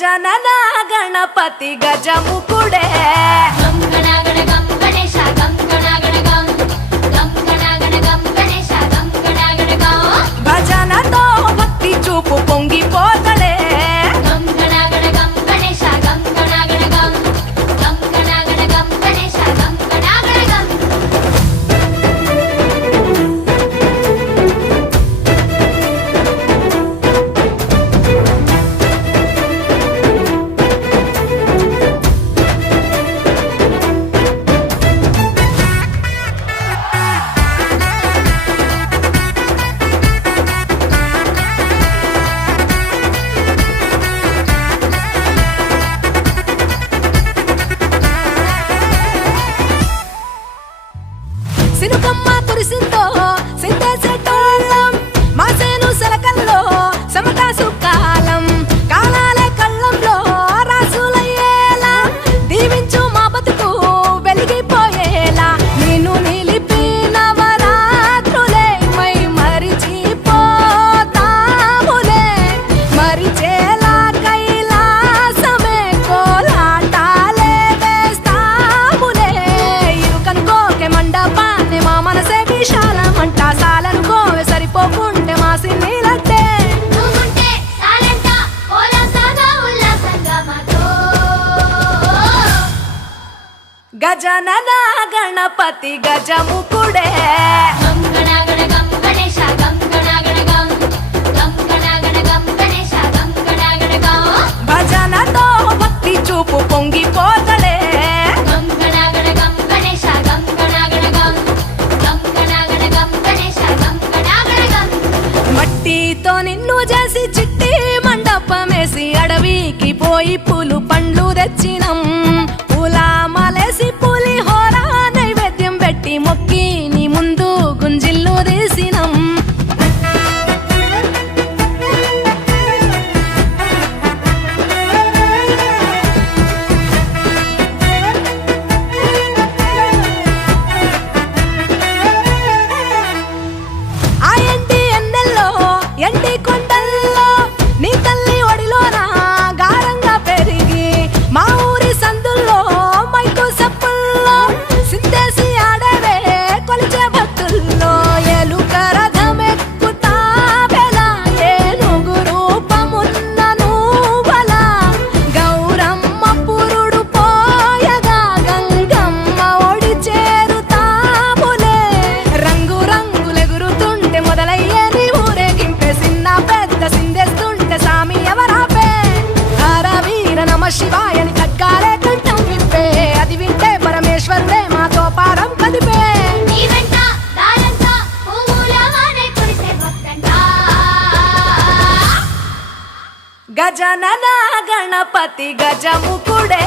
గజనన గణపతి గజముకుడే భజనతో భక్తి చూపు పొంగిపోతడే సినుకమ్మ కురిసిందో సిందేసేటోళ్ళం మాసేను సెలకల్లో సమతా సుకాలం కాలాలే కళ్ళంలో రాసులయ్యేలా దీవించు మా బతుకు వెలిగిపోయేలా నిన్ను నిలిపిన వరాత్రులే మై మరిచిపోతాములే మరిచేలా కైలాసమే కోలాటాలే వేస్తాములే ఇరుకనుకోకే మండప మా మనసే విశాలమంట సాలనుకోవే సరిపోకుంటే మా సిన్నీలంటే గజనన గణపతి గజముకుడే భజనతో భక్తి చూపు పొంగిపోతడే మట్టితో నిన్ను చేసి చిట్టి మండపమేసి అడవికి పోయి పూలు పండ్లు తెచ్చినం పూల మాలేసి పులిహోర నైవేద్యం పెట్టి మొక్కి నీ ముందు గుంజిల్లు తీసినం ఎండి కొండల్లో నీ తల్లి ఒడిలోన గారంగా పెరిగి మా ఊరి సందుల్లో మైకు సప్పుల్లో సిందేసి ఆడవే కొలిచే భక్తుల్లో ఎలుక రథమెక్కుతావెలా ఏనుగు రూపమున్న నువ్వలా గౌరమ్మ పురుడు పోయగా గంగమ్మ ఒడి చేరుతాములే రంగు రంగులెగురుతుంటే మొదలయ్యే పెద్ద సిందేస్తుంటే సామి ఎవరాపే హరవీర నమ శివాయని ఖడ్గాలే కంఠం విప్పే అది వింటే పరమేశ్వరుడే మాతో పారం కదిపే గజనన గణపతి గజముకుడే